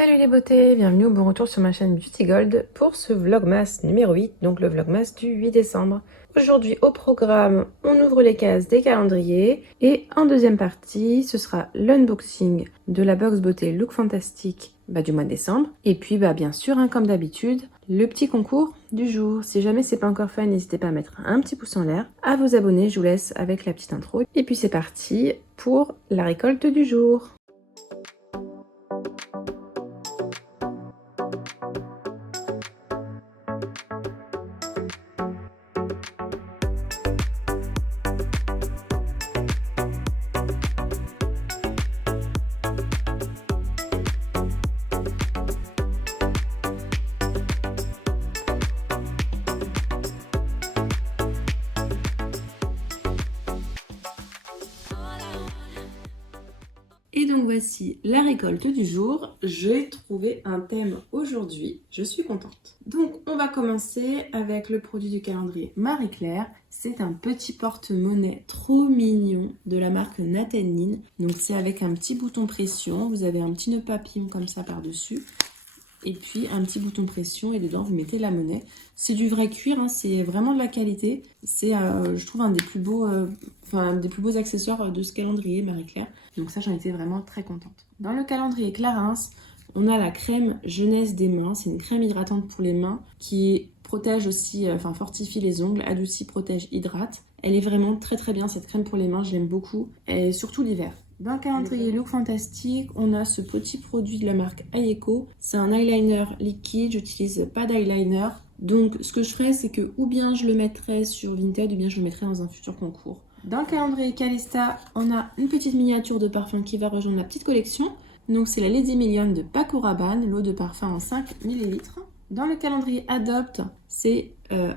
Salut les beautés, bienvenue au bon retour sur ma chaîne Beauty Gold pour ce vlogmas numéro 8, donc le vlogmas du 8 décembre. Aujourd'hui au programme, on ouvre les cases des calendriers et en deuxième partie, ce sera l'unboxing de la box beauté Look Fantastique du mois de décembre. Et puis bien sûr, comme d'habitude, le petit concours du jour. Si jamais c'est pas encore fait, n'hésitez pas à mettre un petit pouce en l'air, à vous abonner, je vous laisse avec la petite intro. Et puis c'est parti pour la récolte du jour. Et donc voici la récolte du jour. J'ai trouvé un thème aujourd'hui, je suis contente. Donc on va commencer avec le produit du calendrier Marie-Claire. C'est un petit porte-monnaie trop mignon de la marque Nathalie. Donc c'est avec un petit bouton pression, vous avez un petit nœud papillon comme ça par-dessus. Et puis un petit bouton pression et dedans vous mettez la monnaie. C'est du vrai cuir, c'est vraiment de la qualité. C'est je trouve un des plus beaux accessoires de ce calendrier Marie-Claire. Donc ça j'en étais vraiment très contente. Dans le calendrier Clarins, on a la crème jeunesse des mains. C'est une crème hydratante pour les mains qui protège aussi, fortifie les ongles, adoucit, protège, hydrate. Elle est vraiment très très bien cette crème pour les mains, je l'aime beaucoup. Et surtout l'hiver. Dans le calendrier Look Fantastique, on a ce petit produit de la marque Ayeko. C'est un eyeliner liquide, j'utilise pas d'eyeliner. Donc ce que je ferai, c'est que ou bien je le mettrai sur Vinted, ou bien je le mettrai dans un futur concours. Dans le calendrier Calista, on a une petite miniature de parfum qui va rejoindre la petite collection. Donc c'est la Lady Million de Paco Rabanne, l'eau de parfum en 5 ml. Dans le calendrier Adopt, c'est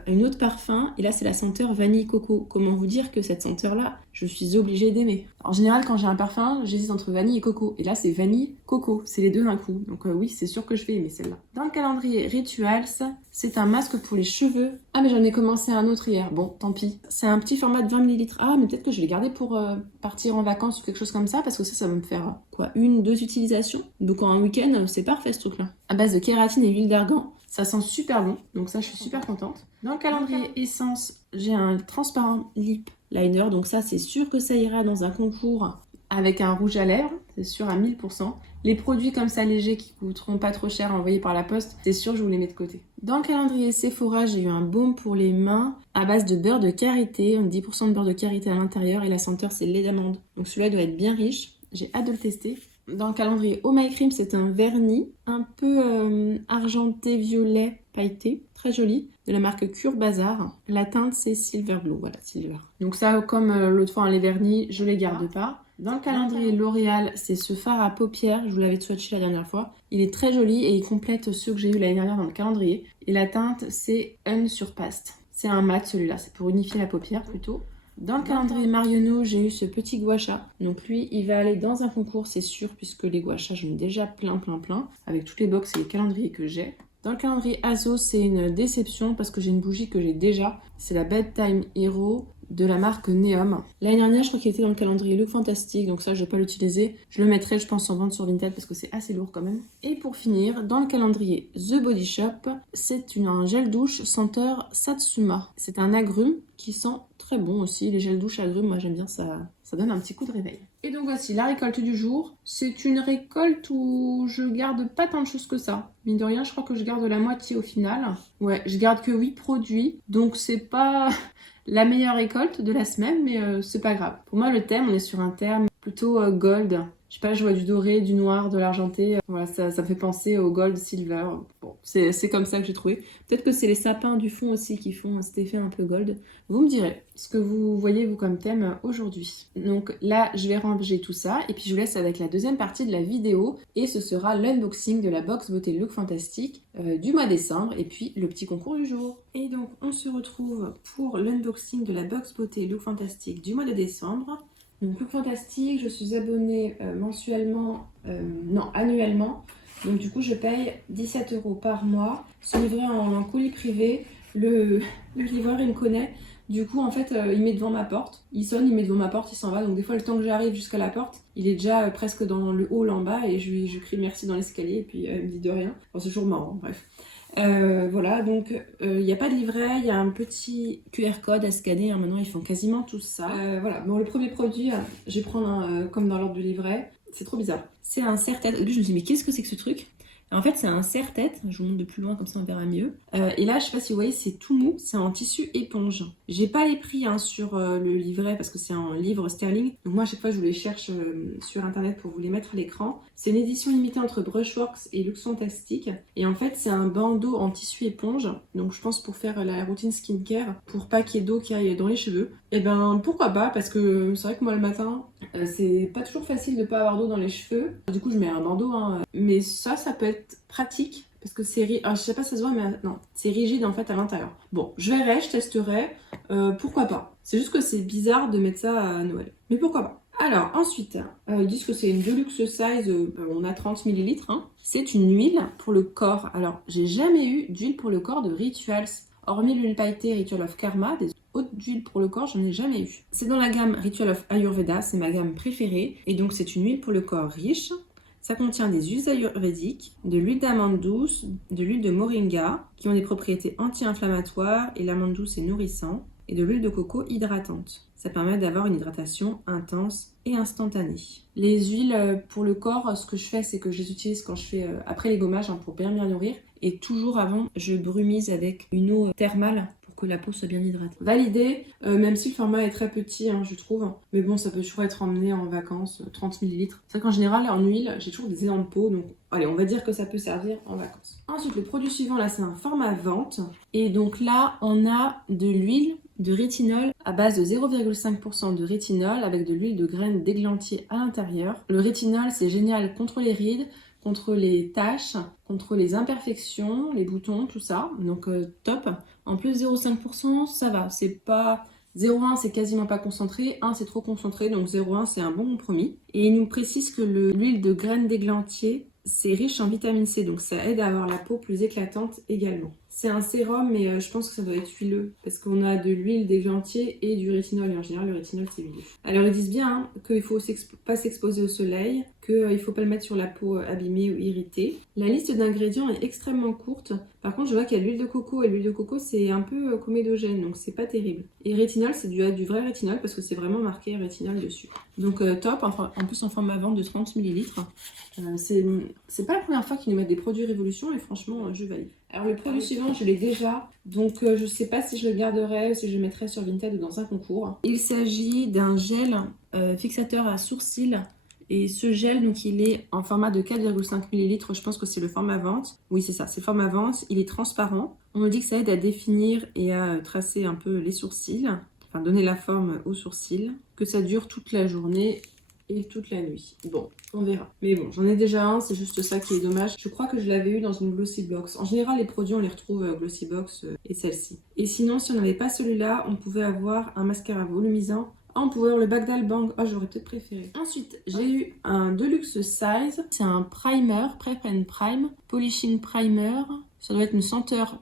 une eau de parfum, et là c'est la senteur vanille coco. Comment vous dire que cette senteur-là, je suis obligée d'aimer. En général, quand j'ai un parfum, j'hésite entre vanille et coco, et là c'est vanille coco, c'est les deux d'un coup. Donc oui, c'est sûr que je vais aimer celle-là. Dans le calendrier Rituals, c'est un masque pour les cheveux. Ah mais j'en ai commencé un autre hier, bon tant pis. C'est un petit format de 20 ml. Ah mais peut-être que je vais le garder pour partir en vacances ou quelque chose comme ça, parce que ça va me faire quoi, 1-2 utilisations. Donc en un week-end, c'est parfait ce truc-là. À base de kératine et huile d'argan. Ça sent super bon, donc ça je suis super contente. Dans le calendrier Essence, j'ai un transparent lip liner, donc ça c'est sûr que ça ira dans un concours avec un rouge à lèvres, c'est sûr à 1000%. Les produits comme ça légers qui coûteront pas trop cher envoyés par la poste, c'est sûr je vous les mets de côté. Dans le calendrier Sephora, j'ai eu un baume pour les mains à base de beurre de karité, 10% de beurre de karité à l'intérieur et la senteur c'est lait d'amande. Donc celui-là doit être bien riche, j'ai hâte de le tester. Dans le calendrier Oh My Cream, c'est un vernis un peu argenté, violet, pailleté, très joli, de la marque Cure Bazar. La teinte, c'est Silver Glow, voilà, Silver. Donc ça, comme l'autre fois, les vernis, je les garde pas. Dans le calendrier L'Oréal, c'est ce fard à paupières, je vous l'avais swatché la dernière fois. Il est très joli et il complète ceux que j'ai eu l'année dernière dans le calendrier. Et la teinte, c'est Unsurpassed. C'est un mat celui-là, c'est pour unifier la paupière plutôt. Dans le calendrier Marionneau, j'ai eu ce petit gua sha. Donc lui, il va aller dans un concours, c'est sûr, puisque les gua sha, j'en ai déjà plein, avec toutes les box et les calendriers que j'ai. Dans le calendrier Azo, c'est une déception parce que j'ai une bougie que j'ai déjà. C'est la Bedtime Hero de la marque Neom. L'année dernière, je crois qu'il était dans le calendrier Look Fantastique, donc ça, je ne vais pas l'utiliser. Je le mettrai, je pense, en vente sur Vinted parce que c'est assez lourd quand même. Et pour finir, dans le calendrier The Body Shop, c'est un gel douche senteur Satsuma. C'est un agrume qui sent très bon aussi. Les gels douche agrumes, moi j'aime bien, ça donne un petit coup de réveil. Et donc voici la récolte du jour. C'est une récolte où je garde pas tant de choses que ça. Mine de rien, je crois que je garde la moitié au final. Ouais, je garde que 8 produits, donc c'est pas la meilleure récolte de la semaine, mais c'est pas grave. Pour moi, le thème, on est sur un thème plutôt gold. Je sais pas, je vois du doré, du noir, de l'argenté. Voilà, ça me fait penser au gold, silver. Bon, c'est comme ça que j'ai trouvé. Peut-être que c'est les sapins du fond aussi qui font cet effet un peu gold. Vous me direz ce que vous voyez, vous, comme thème aujourd'hui. Donc là, je vais ranger tout ça. Et puis, je vous laisse avec la deuxième partie de la vidéo. Et ce sera l'unboxing de la box Beauté Look Fantastique du mois de décembre. Et puis, le petit concours du jour. Et donc, on se retrouve pour l'unboxing de la box Beauté Look Fantastique du mois de décembre. Donc Look Fantastique, je suis abonnée annuellement. Donc du coup, je paye 17 € par mois. C'est livré en colis privé. Le livreur, il me connaît. Du coup, en fait, il met devant ma porte. Il sonne, il met devant ma porte, il s'en va. Donc des fois, le temps que j'arrive jusqu'à la porte, il est déjà presque dans le hall en bas et je crie merci dans l'escalier et puis il me dit de rien. Enfin, c'est toujours marrant, bref. Voilà, donc il n'y a pas de livret, il y a un petit QR code à scanner, hein. Maintenant ils font quasiment tout ça. Voilà, bon, le premier produit, je vais prendre comme dans l'ordre du livret, c'est trop bizarre. C'est un serre-tête. Au début je me suis dit mais qu'est-ce que c'est que ce truc? En fait, c'est un serre-tête, je vous montre de plus loin comme ça on verra mieux. Et là, je sais pas si vous voyez, c'est tout mou, c'est en tissu éponge. J'ai pas les prix sur le livret parce que c'est en livre sterling. Donc moi, à chaque fois, je vous les cherche sur internet pour vous les mettre à l'écran. C'est une édition limitée entre Brushworks et Luxontastic. Et en fait, c'est un bandeau en tissu éponge. Donc je pense pour faire la routine skincare, pour pas qu'il y ait d'eau qui aille dans les cheveux. Et ben pourquoi pas, parce que c'est vrai que moi le matin, c'est pas toujours facile de pas avoir d'eau dans les cheveux. Du coup, je mets un bandeau, hein. Mais ça peut être pratique parce que c'est je sais pas si ça se voit, mais non, c'est rigide en fait à l'intérieur. Bon, je verrai, je testerai, pourquoi pas. C'est juste que c'est bizarre de mettre ça à Noël, mais pourquoi pas. Alors ensuite, ils disent que c'est une deluxe size, on a 30 ml. Hein. C'est une huile pour le corps. Alors, j'ai jamais eu d'huile pour le corps de Rituals. Hormis l'huile pailletée Ritual of Karma, des autres huiles pour le corps, j'en ai jamais eu. C'est dans la gamme Ritual of Ayurveda, c'est ma gamme préférée. Et donc c'est une huile pour le corps riche. Ça contient des huiles ayurvédiques, de l'huile d'amande douce, de l'huile de moringa, qui ont des propriétés anti-inflammatoires, et l'amande douce est nourrissant, et de l'huile de coco hydratante. Ça permet d'avoir une hydratation intense et instantanée. Les huiles pour le corps, ce que je fais, c'est que je les utilise quand je fais après les gommages, hein, pour bien nourrir. Et toujours avant, je brumise avec une eau thermale pour que la peau soit bien hydratée. Validé, même si le format est très petit, hein, je trouve. Mais bon, ça peut toujours être emmené en vacances, 30 ml. C'est vrai qu'en général, en huile, j'ai toujours des énormes peaux. Donc, allez, on va dire que ça peut servir en vacances. Ensuite, le produit suivant, là, c'est un format vente. Et donc là, on a de l'huile de rétinol à base de 0,5% de rétinol avec de l'huile de graines d'églantier à l'intérieur. Le rétinol, c'est génial contre les rides, contre les taches, contre les imperfections, les boutons, tout ça. Donc top. En plus 0,5%, ça va. C'est pas 0,1 c'est quasiment pas concentré, 1 c'est trop concentré, donc 0,1 c'est un bon compromis. Et il nous précise que l'huile de graines d'églantier, c'est riche en vitamine C, donc ça aide à avoir la peau plus éclatante également. C'est un sérum, mais je pense que ça doit être huileux, parce qu'on a de l'huile d'églantier et du rétinol, et en général le rétinol c'est huileux. Alors ils disent bien qu'il ne faut pas s'exposer au soleil, qu'il ne faut pas le mettre sur la peau abîmée ou irritée. La liste d'ingrédients est extrêmement courte, par contre je vois qu'il y a l'huile de coco, et l'huile de coco c'est un peu comédogène, donc c'est pas terrible. Et rétinol, c'est du vrai rétinol, parce que c'est vraiment marqué rétinol dessus. Donc top, en plus en format vente de 30 ml. C'est pas la première fois qu'ils nous mettent des produits Révolution, et franchement je valide. Alors le produit suivant, je l'ai déjà, donc je sais pas si je le garderai ou si je le mettrai sur Vinted ou dans un concours. Il s'agit d'un gel fixateur à sourcils, et ce gel, donc il est en format de 4,5 ml, je pense que c'est le format vente. Oui c'est ça, c'est le format vente, il est transparent. On nous dit que ça aide à définir et à tracer un peu les sourcils, enfin donner la forme aux sourcils, que ça dure toute la journée et toute la nuit. Bon, on verra. Mais bon, j'en ai déjà un, c'est juste ça qui est dommage. Je crois que je l'avais eu dans une Glossy Box. En général, les produits, on les retrouve Glossy Box et celle-ci. Et sinon, si on n'avait pas celui-là, on pouvait avoir un mascara volumisant. Ah, on pouvait avoir le Bagdal Bang. Ah, j'aurais peut-être préféré. Ensuite, j'ai eu un Deluxe Size. C'est un primer, Prep and Prime, Polishing Primer. Ça doit être une senteur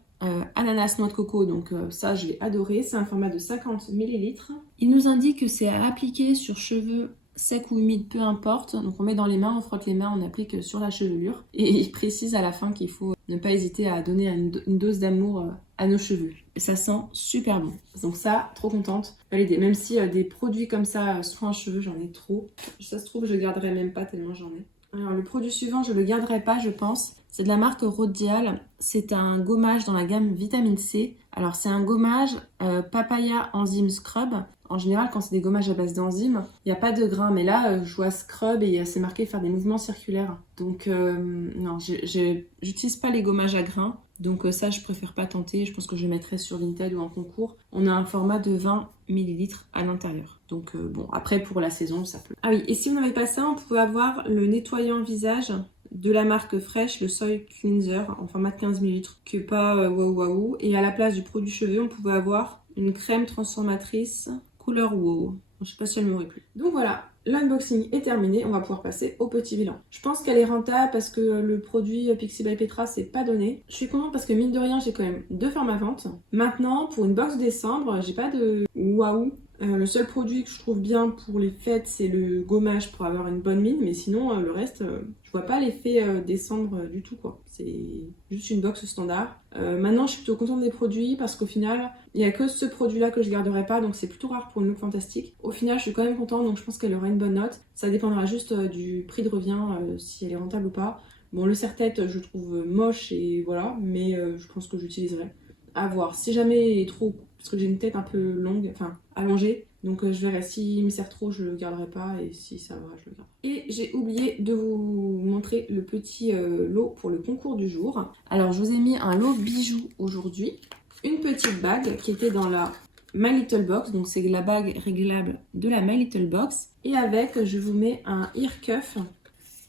ananas noix de coco, donc ça je l'ai adoré. C'est un format de 50 ml. Il nous indique que c'est à appliquer sur cheveux sec ou humide, peu importe. Donc on met dans les mains, on frotte les mains, on applique sur la chevelure. Et il précise à la fin qu'il faut ne pas hésiter à donner une dose d'amour à nos cheveux. Et ça sent super bon. Donc ça, trop contente. Validé. Même si des produits comme ça, soin en cheveux, j'en ai trop. Ça se trouve, je le garderai même pas tellement j'en ai. Alors le produit suivant, je le garderai pas, je pense. C'est de la marque Rodial. C'est un gommage dans la gamme Vitamine C. Alors c'est un gommage Papaya Enzyme Scrub. En général, quand c'est des gommages à base d'enzymes, il n'y a pas de grains. Mais là, je vois scrub et c'est marqué faire des mouvements circulaires. Donc, non, j'utilise pas les gommages à grains. Donc ça, je préfère pas tenter. Je pense que je le mettrai sur Vinted ou en concours. On a un format de 20 ml à l'intérieur. Donc bon, après, pour la saison, ça peut. Ah oui, et si on n'avait pas ça, on pouvait avoir le nettoyant visage de la marque Fresh, le Soy Cleanser, en format de 15 ml, qui est pas waouh. Et à la place du produit cheveux, on pouvait avoir une crème transformatrice couleur wow. Je sais pas si elle m'aurait plu. Donc voilà, l'unboxing est terminé, on va pouvoir passer au petit bilan. Je pense qu'elle est rentable parce que le produit Pixi by Petra c'est pas donné. Je suis contente parce que mine de rien j'ai quand même 2 formes à vente. Maintenant pour une box de décembre, j'ai pas de waouh. Le seul produit que je trouve bien pour les fêtes c'est le gommage pour avoir une bonne mine, mais sinon le reste je vois pas l'effet décembre du tout quoi. C'est juste une box standard. Maintenant je suis plutôt contente des produits parce qu'au final il n'y a que ce produit là que je garderai pas, donc c'est plutôt rare pour une look fantastique. Au final je suis quand même contente, donc je pense qu'elle aura une bonne note. Ça dépendra juste du prix de revient, si elle est rentable ou pas. Bon le serre-tête je trouve moche et voilà, mais je pense que j'utiliserai. À voir, si jamais il est trop, parce que j'ai une tête un peu longue, enfin allongée, donc je verrai, s'il me sert trop je le garderai pas et si ça va je le garde. Et j'ai oublié de vous montrer le petit lot pour le concours du jour. Alors je vous ai mis un lot bijoux aujourd'hui, une petite bague qui était dans la My Little Box, donc c'est la bague réglable de la My Little Box, et avec je vous mets un ear cuff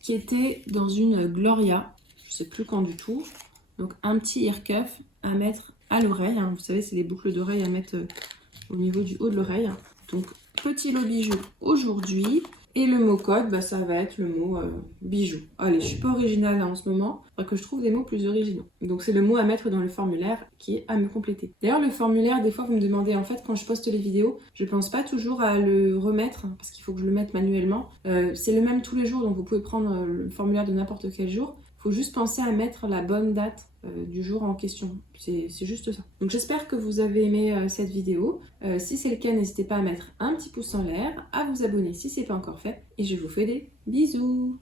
qui était dans une Gloria, je sais plus quand du tout, donc un petit ear cuff à mettre à l'oreille, hein. Vous savez c'est les boucles d'oreille à mettre au niveau du haut de l'oreille. Donc petit lot bijoux aujourd'hui. Et le mot code, bah, ça va être le mot bijoux. Allez, je suis pas originale là, en ce moment. Il faudra que je trouve des mots plus originaux. Donc c'est le mot à mettre dans le formulaire qui est à me compléter. D'ailleurs le formulaire, des fois vous me demandez, en fait quand je poste les vidéos, je pense pas toujours à le remettre parce qu'il faut que je le mette manuellement. C'est le même tous les jours, donc vous pouvez prendre le formulaire de n'importe quel jour. Il faut juste penser à mettre la bonne date du jour en question. C'est juste ça. Donc j'espère que vous avez aimé cette vidéo. Si c'est le cas, n'hésitez pas à mettre un petit pouce en l'air, à vous abonner si ce n'est pas encore fait. Et je vous fais des bisous!